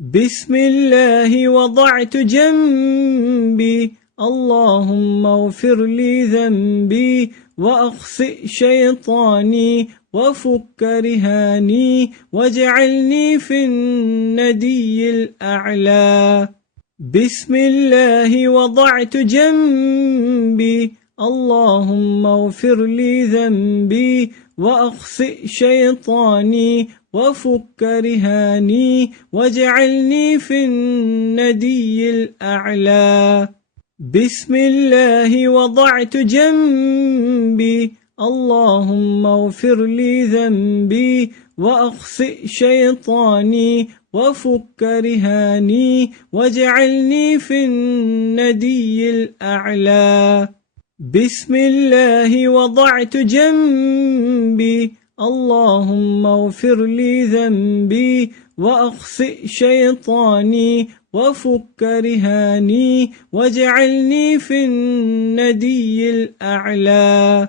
بسم الله وضعت جنبي، اللهم اغفر لي ذنبي وأخسئ شيطاني وفك رهاني واجعلني في الندي الأعلى. بسم الله وضعت جنبي، اللهم اغفر لي ذنبي وأخسئ شيطاني وفك رهاني واجعلني في الندي الأعلى. بسم الله وضعت جنبي، اللهم اغفر لي ذنبي وأخسئ شيطاني وفك رهاني واجعلني في الندي الأعلى. بسم الله وضعت جنبي، اللهم اغفر لي ذنبي وأخسئ شيطاني وفك رهاني واجعلني في الندي الأعلى.